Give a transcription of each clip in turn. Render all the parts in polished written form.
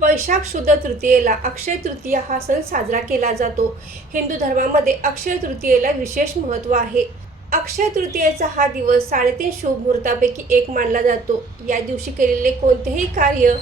वैशाख शुद्ध तृतीयेला अक्षय तृतीया हा सण साजरा केला जातो। हिंदू धर्मामध्ये अक्षय तृतीयेला विशेष महत्त्व आहे। अक्षय तृतीयेचा हा दिवस 3.5 शुभ मुहूर्तापैकी एक मानला जातो। या दिवशी केलेले कोणतेही कार्य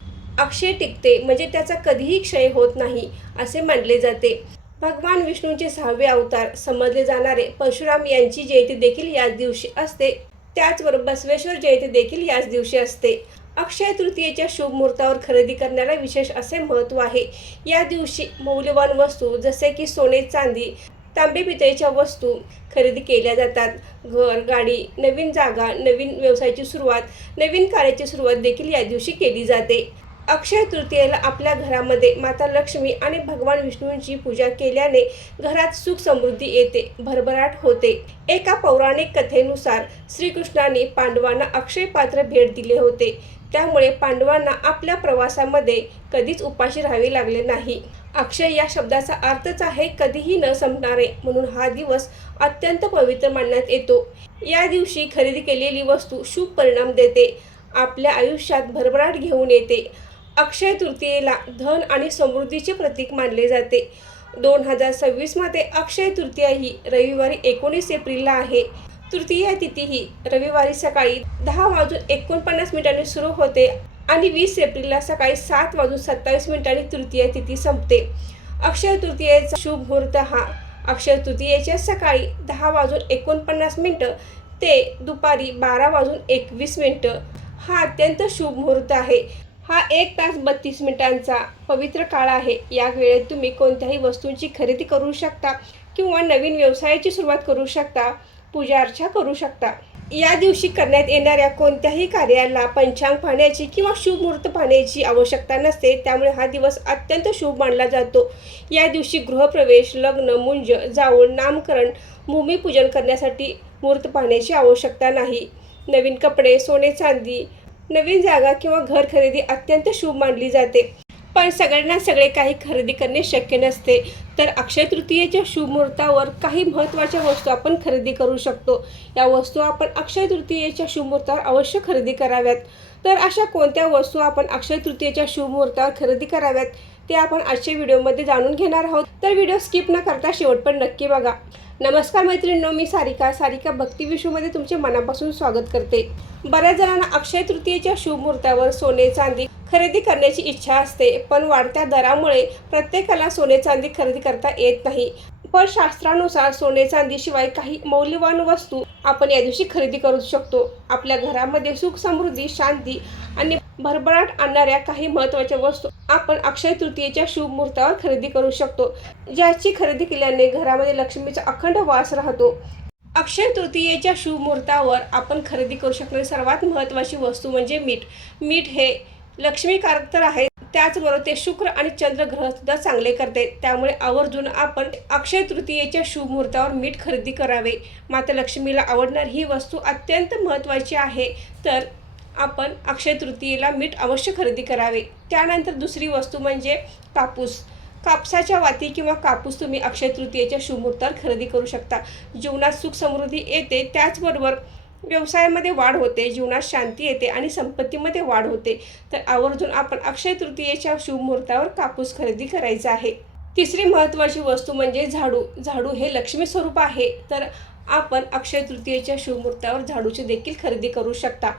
अक्षय टिकते, म्हणजे त्याचा कधीही क्षय होत नाही असे मानले जाते। भगवान विष्णूंचे 6वे अवतार समजले जाणारे परशुराम यांची जयंती देखील याच दिवशी असते। त्याचबरोबर बसवेश्वर जयंती देखील याच दिवशी असते। अक्षय तृतीयेच्या शुभ मुहूर्तावर खरेदी करण्याला विशेष असे महत्त्व आहे। या दिवशी मौल्यवान वस्तू जसे की सोने, चांदी, तांबे, पितळेच्या वस्तू खरेदी केल्या जातात। घर, गाडी, नवीन जागा, नवीन व्यवसायाची सुरुवात, नवीन कार्याची सुरुवात देखील या दिवशी केली जाते। अक्षय तृतीयेला आपल्या घरामध्ये माता लक्ष्मी आणि भगवान विष्णूंची पूजा केल्याने घरात सुख समृद्धी येते, भरभराट होते। एका पौराणिक कथेनुसार श्रीकृष्णाने पांडवांना अक्षय पात्र भेट दिले होते, त्यामुळे पांडवांना आपल्या प्रवासामध्ये कधीच उपाशी राहावे लागले नाही। अक्षय या शब्दाचा अर्थच आहे कधीही न संपणारे, म्हणून हा दिवस अत्यंत पवित्र मानण्यात येतो। या दिवशी खरेदी केलेली वस्तू शुभ परिणाम देते, आपल्या आयुष्यात भरभराट घेऊन येते। अक्षय तृतीयेला धन आणि समृद्धीचे प्रतीक मानले जाते। 2026 मध्ये अक्षय तृतीया ही रविवारी 19 एप्रिलला आहे। तृतीया तिथी ही रविवारी सकाळी 10:49 सुरू होते आणि 20 एप्रिलला सकाळी 7:27 तृतीया तिथी संपते। अक्षय तृतीयेचा शुभ मुहूर्त हा अक्षय तृतीयेच्या सकाळी 10:49 ते दुपारी 12:21 हा अत्यंत शुभ मुहूर्त आहे। हा 1 तास 32 मिनिटांचा पवित्र काळ आहे। या वेळेत तुम्ही कोणत्याही वस्तूंची खरेदी करू शकता किंवा नवीन व्यवसायाची सुरुवात करू शकता, पूजा अर्चा करू शकता। या दिवशी करण्यात येणाऱ्या कोणत्याही कार्याला पंचांग पाहण्याची किंवा शुभ मुहूर्त पाहण्याची आवश्यकता नसते, त्यामुळे हा दिवस अत्यंत शुभ मानला जातो। या दिवशी गृहप्रवेश, लग्न, मुंज, जाऊळ, नामकरण, भूमिपूजन करण्यासाठी मुहूर्त पाहण्याची आवश्यकता नाही। नवीन कपडे, सोने, चांदी, नवीन जागा किंवा घर खरेदी अत्यंत शुभ मानली जाते। पण सगळ्यांना सगळे काही खरेदी करणे शक्य नसते, तर अक्षय तृतीयेच्या शुभ मुहूर्तावर काही महत्त्वाच्या वस्तू आपण खरेदी करू शकतो। या वस्तू आपण अक्षय तृतीयेच्या शुभ मुहूर्तावर अवश्य खरेदी कराव्यात। तर अशा कोणत्या वस्तू आपण अक्षय तृतीयेच्या शुभ मुहूर्तावर खरेदी कराव्यात ते आपण आजच्या व्हिडिओमध्ये जाणून घेणार आहोत, तर व्हिडिओ स्किप न करता शेवटपर्यंत नक्की बघा। नमस्कार मैत्रिणींनो, मी सारिका भक्ती विश्वमध्ये तुमचे मनापासून स्वागत करते। बऱ्याच जणांना अक्षय तृतीयेच्या शुभ मुहूर्तावर सोने, चांदी खरेदी करण्याची इच्छा असते, पण वाढत्या दरामुळे प्रत्येकाला सोने, चांदी खरेदी करता येत नाही। पण शास्त्रानुसार सोने, चांदीशिवाय काही मौल्यवान वस्तू आपण या दिवशी खरेदी करू शकतो। आपल्या घरामध्ये सुख, समृद्धी, शांती आणि भरभराट आणणाऱ्या काही महत्त्वाच्या वस्तू आपण अक्षय तृतीयेच्या शुभ मुहूर्तावर खरेदी करू शकतो, ज्याची खरेदी केल्याने घरामध्ये लक्ष्मीचा अखंड वास राहतो। अक्षय तृतीयेच्या शुभ मुहूर्तावर आपण खरेदी करू शकणारी सर्वात महत्त्वाची वस्तू म्हणजे मीठ। मीठ हे लक्ष्मीकारक तर आहे, त्याचबरोबर ते शुक्र आणि चंद्र ग्रह सुद्धा चांगले करते, त्यामुळे आवर्जून आपण अक्षय तृतीयेच्या शुभ मुहूर्तावर मीठ खरेदी करावे। माता लक्ष्मीला आवडणारी ही वस्तू अत्यंत महत्त्वाची आहे, तर आपण अक्षय तृतीयेला मीठ अवश्य खरेदी करावे। त्यानंतर दुसरी वस्तू म्हणजे कापूस। कापसाच्या वाती किंवा कापूस तुम्ही अक्षय तृतीयेच्या शुभ मुहूर्तावर खरेदी करू शकता। जीवनात सुख समृद्धी येते, त्याचबरोबर व्यवसायामध्ये वाढ होते, जीवनात शांती येते आणि संपत्तीमध्ये वाढ होते। तर आवर्जून आपण अक्षय तृतीयेच्या शुभ मुहूर्तावर कापूस खरेदी करायचा आहे। तिसरी महत्त्वाची वस्तू म्हणजे झाडू। झाडू हे लक्ष्मी स्वरूप आहे, तर आपण अक्षय तृतीयेच्या शुभ मुहूर्तावर झाडूची देखील खरेदी करू शकता।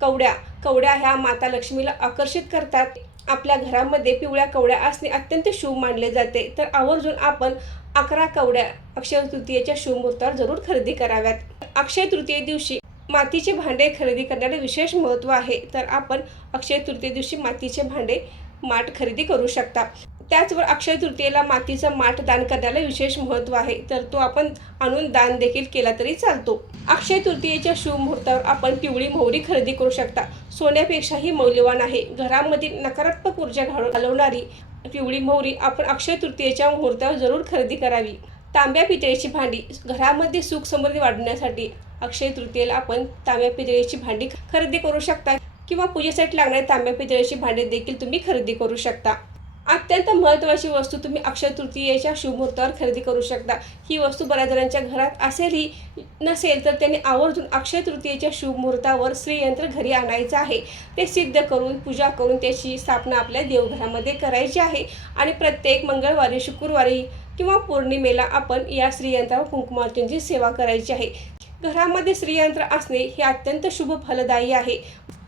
कवड्या ह्या माता लक्ष्मीला आकर्षित करतात। आपल्या घरामध्ये पिवळ्या कवड्या असणे अत्यंत शुभ मानले जाते, तर आवर्जून आपण 11 कवड्या अक्षय तृतीयेच्या शुभ मुहूर्तावर जरूर खरेदी कराव्यात। अक्षय तृतीये दिवशी मातीचे भांडे खरेदी करण्याला विशेष महत्त्व आहे, तर आपण अक्षय तृतीये दिवशी मातीचे भांडे, माठ खरेदी करू शकता। त्याचबरोबर अक्षय तृतीयेला मातीचा माठ दान करण्याला विशेष महत्त्व आहे, तर तो आपण आणून दान देखील केला तरी चालतो। अक्षय तृतीयेच्या शुभ मुहूर्तावर आपण पिवळी मोहरी खरेदी करू शकता। सोन्यापेक्षाही मौल्यवान आहे। घरामध्ये नकारात्मक ऊर्जा घालवणारी पिवळी मोहरी आपण अक्षय तृतीयेच्या मुहूर्तावर जरूर खरेदी करावी। तांब्या, पितळेची भांडी घरामध्ये सुख समृद्धी वाढवण्यासाठी अक्षय तृतीयेला आपण तांब्या, पितळेची भांडी खरेदी करू शकता किंवा पूजेसाठी लागणारी तांब्या, पितळेची भांडी देखील तुम्ही खरेदी करू शकता। अत्यंत महत्त्वाची वस्तू तुम्ही अक्षय तृतीयेच्या शुभमुहूर्तावर खरेदी करू शकता। ही वस्तू बऱ्याच जणांच्या घरात असेलही, नसेल तर त्यांनी आवर्जून अक्षय तृतीयेच्या शुभमुहूर्तावर श्रीयंत्र घरी आणायचं आहे। ते सिद्ध करून, पूजा करून त्याची स्थापना आपल्या देवघरामध्ये करायची आहे आणि प्रत्येक मंगळवारी, शुक्रवारी किंवा पौर्णिमेला आपण या श्रीयंत्रावर कुंकुमार्चनेची सेवा करायची आहे। घरामध्ये श्रीयंत्र असणे हे अत्यंत शुभ फलदायी आहे।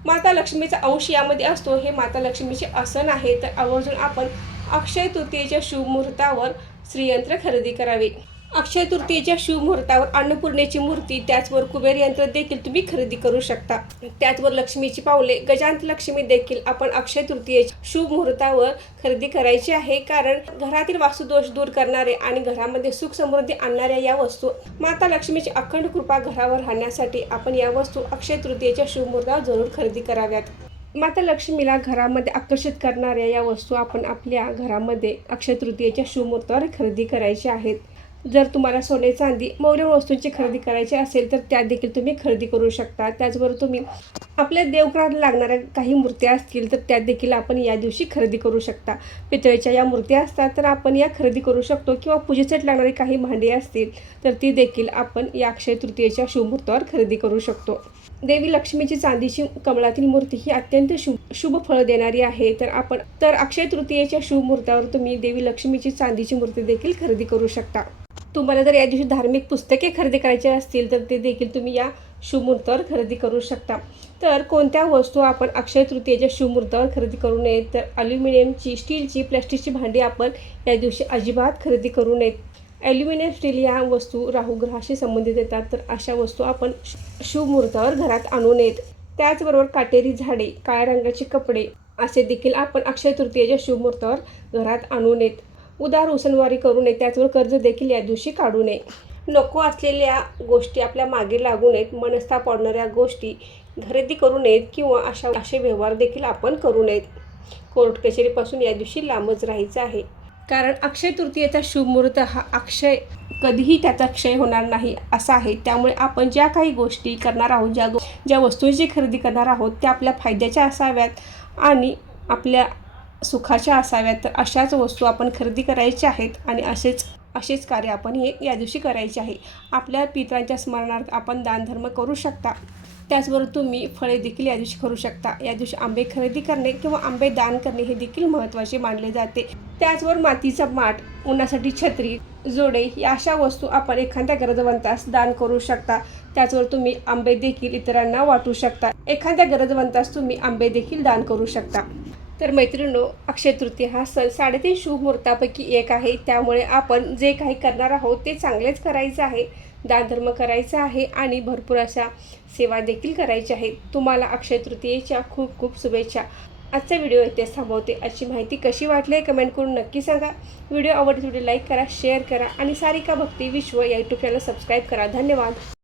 माता लक्ष्मीचा अंश यामध्ये असतो। हे माता लक्ष्मीचे आसन आहे, तर आवर्जून आपण अक्षय तृतीयेच्या शुभ मुहूर्तावर श्रीयंत्र खरेदी करावे। अक्षय तृतीयेच्या शुभ मुहूर्तावर अन्नपूर्णेची मूर्ती, त्याचवर कुबेर यंत्र देखील तुम्ही खरेदी करू शकता। त्याचवर लक्ष्मीची पावले, गजांत लक्ष्मी देखील आपण अक्षय तृतीयेच्या शुभ मुहूर्तावर खरेदी करायची आहे, कारण घरातील वास्तुदोष दूर करणारे आणि घरामध्ये सुख समृद्धी आणणाऱ्या या वस्तू, माता लक्ष्मीची अखंड कृपा घरावर राहण्यासाठी आपण या वस्तू अक्षय तृतीयेच्या शुभ मुहूर्तावर जरूर खरेदी कराव्यात। माता लक्ष्मीला घरामध्ये आकर्षित करणाऱ्या या वस्तू आपण आपल्या घरामध्ये अक्षय तृतीयेच्या शुभ मुहूर्तावर खरेदी करायच्या आहेत। जर तुम्हाला सोने चांदी मौल्यवान वस्तूंची खरेदी करायची असेल तर त्या देखील तुम्ही खरेदी करू शकता। त्याचबरोबर तुम्ही आपल्या देवघरात लागणाऱ्या काही मूर्त्या असतील तर त्या देखील आपण या दिवशी खरेदी करू शकता। पितळेच्या या मूर्त्या असतात तर आपण या खरेदी करू शकतो, किंवा पूजेसाठी लागणारी काही भांडी असतील तर ती देखील आपण या अक्षय तृतीयेच्या शुभ मुहूर्तावर खरेदी करू शकतो। देवी लक्ष्मीची चांदीची कमळातील मूर्ती ही अत्यंत शुभ फळ देणारी आहे, तर अक्षय तृतीयेच्या शुभ मुहूर्तावर तुम्ही देवी लक्ष्मीची चांदीची मूर्ती देखील खरेदी करू शकता। तुम्हाला जर या दिवशी धार्मिक पुस्तके खरेदी करायचे असतील तर ते देखील तुम्ही या शुभ मुहूर्तावर खरेदी करू शकता। तर कोणत्या वस्तू आपण अक्षय तृतीयेच्या शुभ मुहूर्तावर खरेदी करू नयेत, तर ॲल्युमिनियमची, स्टीलची, प्लॅस्टिकची भांडी आपण या दिवशी अजिबात खरेदी करू नयेत। ॲल्युमिनियम, स्टील या वस्तू राहू ग्रहाशी संबंधित येतात, तर अशा वस्तू आपण शुभ मुहूर्तावर घरात आणू नयेत। त्याचबरोबर काटेरी झाडे, काळ्या रंगाचे कपडे असे देखील आपण अक्षय तृतीयेच्या शुभ मुहूर्तावर घरात आणू नयेत। उदार उसनवारी करू नये, त्याचबरोबर कर्ज देखील या दिवशी काढू नये। नको असलेल्या गोष्टी आपल्या मागे लागू नयेत, मनस्ताप वाढणाऱ्या गोष्टी खरेदी करू नयेत, किंवा असे व्यवहार देखील आपण करू नयेत। कोर्ट कचेरीपासून या दिवशी लांबच राहायचं आहे, कारण अक्षय तृतीयेचा शुभ मुहूर्त हा अक्षय, कधीही त्याचा क्षय होणार नाही असा आहे। त्यामुळे आपण ज्या काही गोष्टी करणार आहोत, ज्या वस्तूंची खरेदी करणार आहोत त्या आपल्या फायद्याच्या असाव्यात आणि आपल्या सुखाच्या असाव्यात, तर अशाच वस्तू आपण खरेदी करायच्या आहेत आणि असेच कार्य आपण या दिवशी करायचे आहे। आपल्या पितरांच्या स्मरणार्थ आपण दानधर्म करू शकता। त्याचबरोबर तुम्ही फळे देखील या दिवशी करू शकता। या दिवशी आंबे खरेदी करणे किंवा आंबे दान करणे हे देखील महत्त्वाचे मानले जाते। त्याचबरोबर मातीचा माठ, उन्हासाठी छत्री, जोडे या अशा वस्तू आपण एखाद्या गरजवंतास दान करू शकता। त्याचबरोबर तुम्ही आंबे देखील इतरांना वाटू शकता। एखाद्या गरजवंतास तुम्ही आंबे देखील दान करू शकता। तर मैत्रिणींनो, अक्षय तृतीया हा सण 3.5 शुभ मुहूर्तापैकी एक आहे। त्यामुळे आपण जे काही करणार आहोत ते चांगलेच करायचं आहे, दानधर्म करायचा आहे आणि भरपूर अशा सेवा देखील करायच्या आहेत। तुम्हाला अक्षय तृतीयेच्या खूप खूप शुभेच्छा। आजचा व्हिडिओ इथेच थांबवते। आजची माहिती कशी वाटली कमेंट करून नक्की सांगा। व्हिडिओ आवडल्यास व्हिडिओ लाईक करा, शेअर करा आणि सारिका भक्ती विश्व या यूट्यूब चॅनल सबस्क्राईब करा। धन्यवाद।